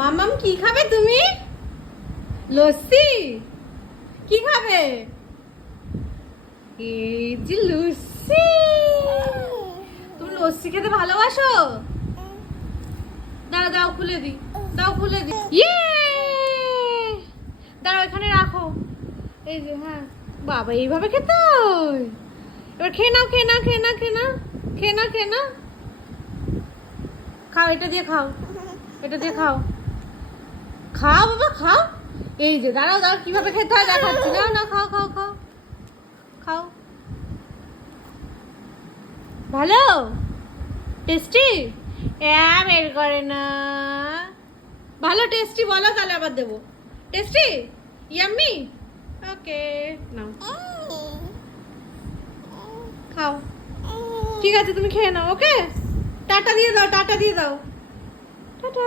মামাম কি খাবে তুমি? লস্যি? কি খাবে? এই যে লস্যি। তুমি লস্যি খেতে ভালোবাসো? দাও দাও খুলে দি, দাও খুলে দি। ইয়ে! দাঁড়াও এখানে রাখো। এই যে হ্যাঁ। বাবা এইভাবে খেতে হয়? এবার খেয়ে নাও খেয়ে নাও খেয়ে নাও খেয়ে নাও খেয়ে নাও খেয়ে নাও। খাও, এটা দিয়ে খাও, এটা দিয়ে খাও। খাও বাবা খাও। এই যে দাঁড়াও দাঁড়াও কিভাবে খেতে হয় দেখাচ্ছি। না না খাও খাও খাও খাও। ভালো টেস্টি? বের করে না। ভালো টেস্টি বলো তাহলে আবার দেবো। Tasty yummy. ওকে নাও খাও। ঠিক আছে তুমি খেয়ে নাও। ওকে টাটা দিয়ে দাও, টাটা দিয়ে দাও, টাটা।